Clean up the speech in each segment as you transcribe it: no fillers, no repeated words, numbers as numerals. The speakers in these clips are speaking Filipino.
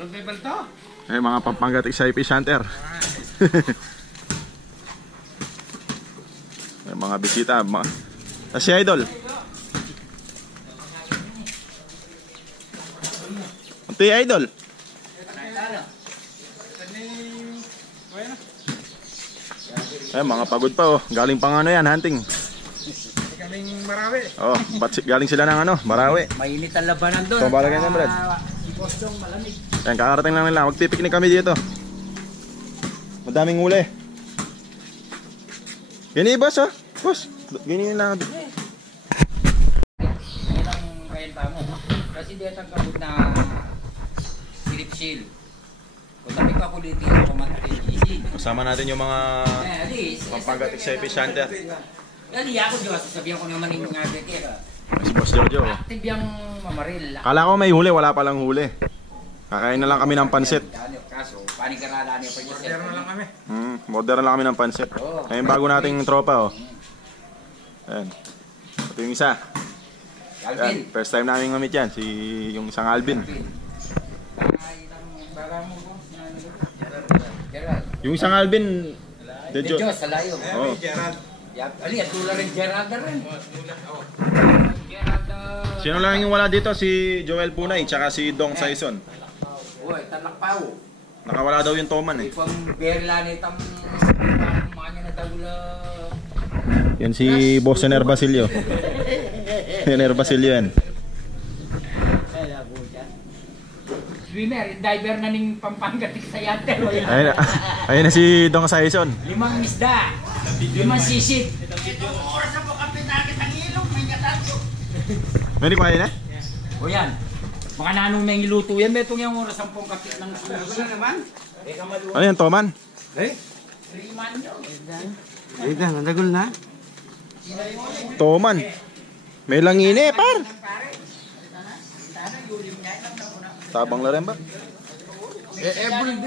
Anong level to? Eh, mga Pampangat XIP Hunter. May mga bisita. Si Idol. Ito yung Idol. Eh, mga pagod pa oh. Galing pang ano yan, hunting. Galing Marawi. Oh, galing sila ng ano, Marawi. Mainit ang labanan doon. So, balagay na, Brad. Si Boston malamig. Yan, kakarating lang nila. Magpipiknik kami dito. Madaming huli. Ganyan, boss, oh. Boss, ganyan lang. Ilang renta mo. Kasi dito ang kabut na silip seal. Kung tabi ka ko dito yung pamantay easy. Kasama natin yung mga Pampangat XIP Hunter. Dali ako Diyos, sasabihan ko naman yung mga beke. Si Boss Jojo. Oh. Active yung mamaril. Kala ko may huli, wala palang huli. Kakain na lang kami ng pansit. Kaso, panikarala niya pa niya. Order na lang kami. Order na lang kami ng pansit. Ngayon bago nating tropa, oh. Ayan. Ito yung isa. Ayan, first time namin mamit yan, yung isang Alvin. Yung isang Alvin, De Diyos, salayo. Oh. Ali, at tula rin Gerald na rin. Sino lang yung wala dito? Si Joel Punay, tsaka si Dong Saison. Uy, talakpaw. Nakawala daw yung Toman eh. Ipang berla nitang kumanya na tagula. Yan si Boss Ener Basilio. Ener Basilio yan. Swimmer, diver na ning Pampangatik sa yate. Ayun na si Dong Saison. 5 isda, 5 sisid. Itong oras na po kapitagit ang ilong, may katanso. May kumain na? O yan, baka nanong na yung iluto yan. May itong yung oras ang pong kapit ng suso naman. Ano yan, Toman? Eh? 3 man yun. Ito, nandagol na. Toman. May langine, par. Tabang la rin ba?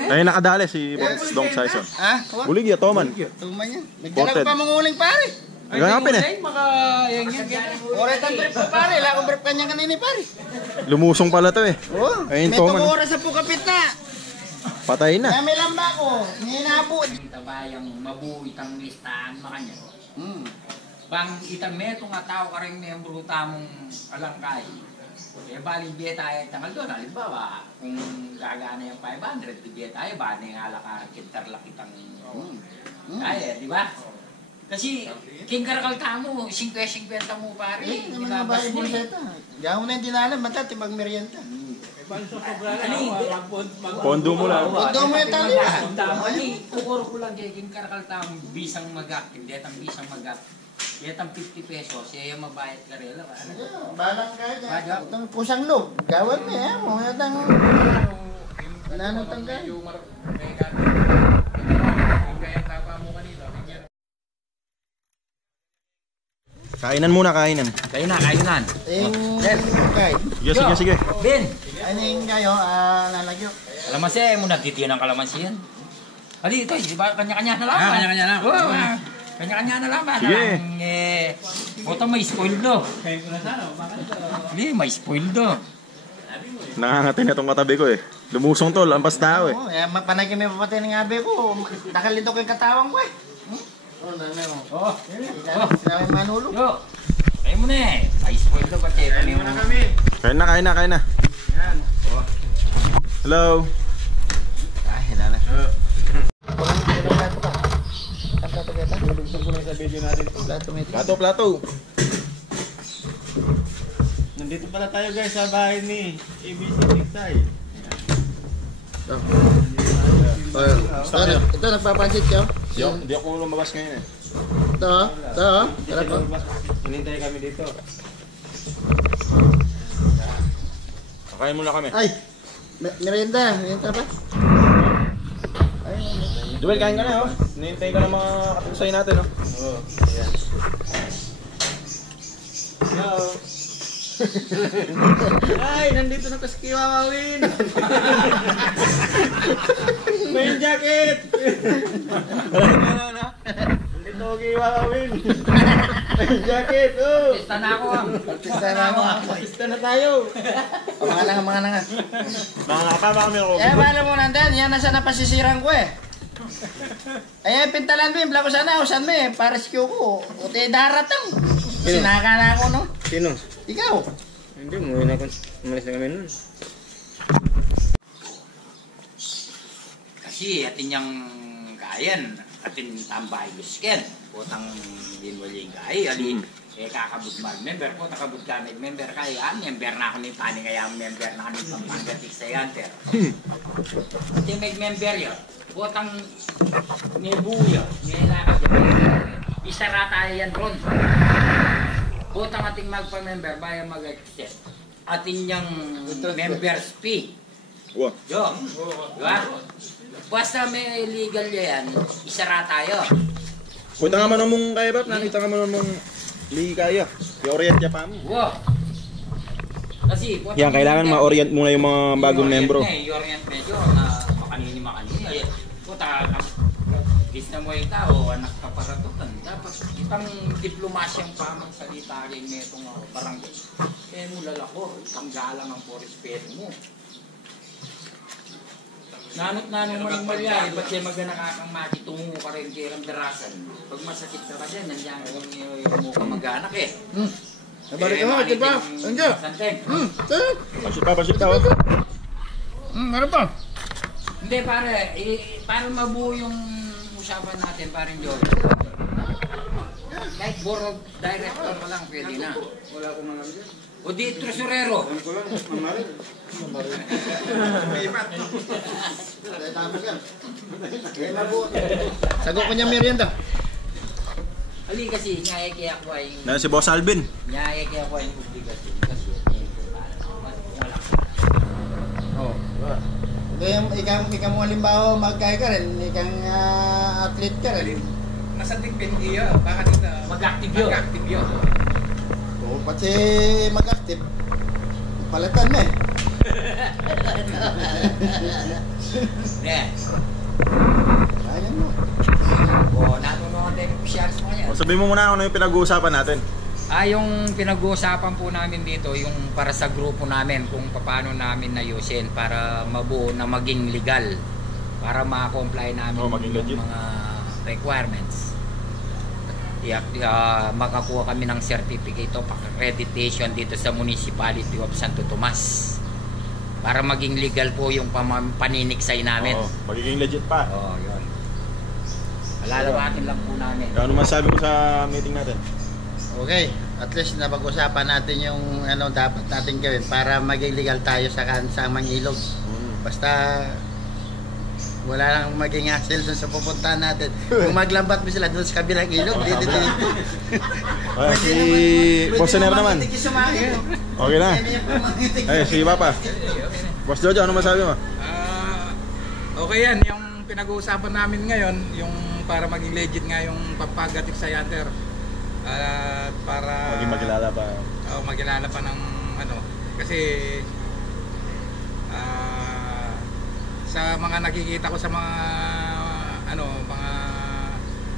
Ay, nakadali si Boss Dong Saison. Ah? Bulig ya, Toman. Tuman yan. Nagdala pa mga uling pare. Nagangapin eh. Oretan trip pa pare. Wala akong brief kanya kanini pare. Lumusong pala to eh. Oo. Ayun, May Toman. itong oras sa pukapit na. Patay na. Kami lang ba ako? Ninabo. Kita ba yung mabuo itang listahan makanya? Bang itang meto nga tao ka rin miyembro tamong alangkay. Eh baling biya tayo tangal doon. Halimbawa, kung gagana yung 500, biya tayo, bali nga alakaran kintarlak itang kaya, di ba? Kasi kingkarakal tamo, 50-50 mo pare. Mga bahay mo sa ito. Gawin na yung dinalan, mata, tibag merienda. Pondo mo lang. Pondo mo yung tali. Kukuro ko lang kay kingkarakal tamo, bisang magak, hindi atang bisang magak. Yatang 50 pesos, siya yung mabayad ka rin. Balang kayo dyan. Itong pusang loob. Gawin na yan. Mga itang... Nanotang kayo. Kainan muna, kainan. Kainan. Okay. Sige, sige. Ben! Ano yung kayo? Lalagyo. Kalamansi, muna titiyan ng kalamansi yan. Ali, ito, di ba? Kanya-kanya na lang. Kanya-kanya na. Kanya-kanya na lang. Sige. Oto may spoiled do. Hindi, may spoiled do. Nangangati na itong katabi ko eh. Lumusong to, lampas tao eh. Oo, panay kami papatay ng abe ko. Takal dito kay katawang ko eh. Sinabi manulo. Yo, kayo mo na eh. May spoiled do ba? Kain mo na kami. Kain na. Hello. Ay, hilala. Plato. Nandito pala tayo guys sa bahay ni ABC Tiksay. Ito, nagpapansit ka? Hindi ako lumabas ngayon eh. Ito. Tara po. Hinintay kami dito. Kakain muna kami. Ay, merienda pa? Joel, kain ka na oh. Hinihintay ka ng mga katusay natin oh. Oo. Ayan. Hello. Ay, nandito na si Kiwawawin. May jacket. Nandito si Kiwawawin. Jacket, oh! Artista na ako. Artista na ako. Artista na tayo. O, mga nanga. Nakakapa kami ako. Eh, paano mo nandan? Yan na sana pasisirang ko eh. Ay, pintalan mo yung blako sana. Usan mo eh, para sikyo ko. O, tayo daratang. Sinaka na ako, no? Sino? Ikaw. Hindi, umuwi na ako. Umalis na kami nun. Kasi atin niyang kayan, atin tambay lusken. Putang din wali kay, ali kakabut mag-member po, takabut ka member kay, member na ako ni Tani, kaya member na kami panggatik sa yanter. Ati mag-member yun, putang nebuya, nilakad yun. Isa rata yan ron. Putang ating magpa-member, bayan mag-accept. Atin niyang members fee. Wow. Yo, diba? Basta may legal yan, isara tayo. Punta nga man mong kaya ba? Nakita ka man mong ligi kaya. I-orient niya pa mo. Wow. Kasi, Yan, kailangan ma-orient muna yung mga bagong membro. I-orient medyo na makanini. Puta, na mo yung tao, anak ka para doon. Dapat itang diplomasyang pamang salita rin netong barangay. Kaya mo lalako, itang galang ang porespeto mo. Nanot-nanong maling ba't siya magana-kakang makitungo ka rin kay Ramdarasan. Pag masakit ka kasi, nandiyan yung mukha mag-anak eh. Nabalik ka mo, diba? Andiyo. Santeng. Pasit pa. Ano pa? Hindi pare, para mabuo yung usapan natin, paring Joey. Kahit board of director pa lang, pwede na. Wala akong mga dyan. O di, tresurero. Ano ko lang, mamarin. Sagot ko niya merienda. Ali kasi, nyaya kaya ko ay... Na si Boss Alvin. Nyaya kaya ko ay obligasyon. Kasi, wala. Oh. Ikaw mo halimbawa magkaya ka rin, ikang athlete ka rin. Masating pingiya, baka dito. Mag-active yun. Mag-active yun. O, pati mag-active, palatan na eh. Yeah. Ayan mo. O, natunood din yung shares mo yan. Sabihin mo muna ano yung pinag-uusapan natin. Yung pinag-uusapan po namin dito, yung para sa grupo namin, kung paano namin nayusin para mabuo na maging legal. Para ma-comply namin maging legit. yung mga requirements. Makakuha kami ng certificate of accreditation dito sa Municipality of Santo Tomas. Para maging legal po yung paniniksay namin. Magiging legit pa. Yun. Alalawatin lang po namin. Ano masabi mo sa meeting natin? Okay, at least napag-usapan natin yung ano dapat natin gawin para maging legal tayo sa kansamang ilog. Basta wala lang maging hassle dun sa pupuntahan natin. Kung maglambat mo sila dun sa kabilang ilog, dito. Si Boss Sener naman. Okay na. Ay, si Papa. Boss Jojo, ano masabi mo? Okay yan, yung pinag-uusapan namin ngayon, yung para maging legit nga yung papagatik sa yater. At para Maging magkilala pa. magkilala pa ng ano kasi sa mga nakikita ko sa mga ano mga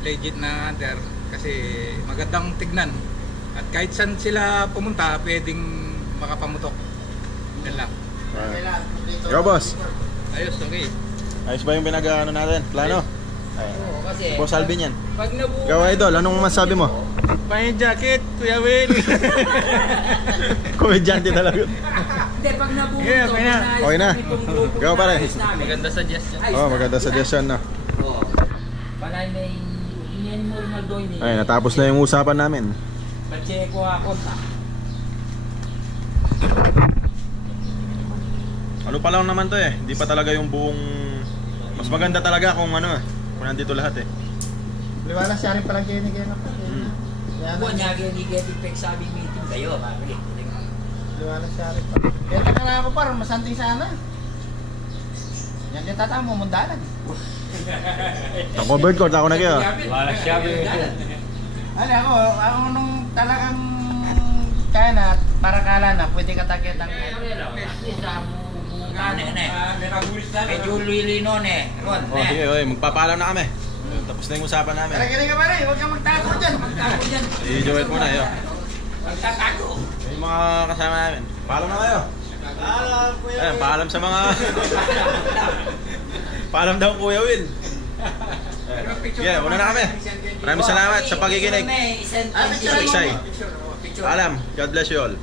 legit na hunter kasi magandang tignan at kahit saan sila pumunta pwedeng makapamutok. Yan lang. Yo, boss. Ayos, okay. Ayos ba yung pinag-ano natin? Plano? Oo, kasi Boss Alvin yan. pag nabuo... Gawa idol, anong masabi mo? Pangin jacket, Kuya Will. Komedyante talaga. Hindi, pag nabuo Yeah, ito, okay na. Okay na. Gawa pare. Maganda suggestion. Maganda suggestion na. Palay may iniyan mo rin Aldoy ni. Ay, natapos na yung usapan namin. Pacheco ako ta. Ano pa lang naman to eh. Hindi pa talaga yung buong... Mas maganda talaga kung ano kung nandito lahat eh. Liwala siya rin pala kayo ni Keno. Buwan niya ni Getting Peg sabi meeting kayo. Liwala siya rin pala. Kaya taka na ako parang masanting sana. Yan din tatama mo mundalan. Ang covered court ako na kayo. Wala siya. Ako nung talagang kaya na, para kala na, pwede katakit ang Medyo lili nun eh. Ron, Oh, sige, oy, magpapaalam na kami. tapos na yung usapan namin. Tara, galing ka pa rin. Huwag kang magtapo dyan. Magtago dyan. Si Joel muna, yun. Magtatago. Yung mga kasama namin. Paalam na kayo. Paalam, Kuya Ayan, Will. paalam sa mga... paalam daw Kuya Will. Yeah, una na kami. Maraming salamat sa pakikinig. Isang Ah, picture Isay. picture. Paalam. God bless you all.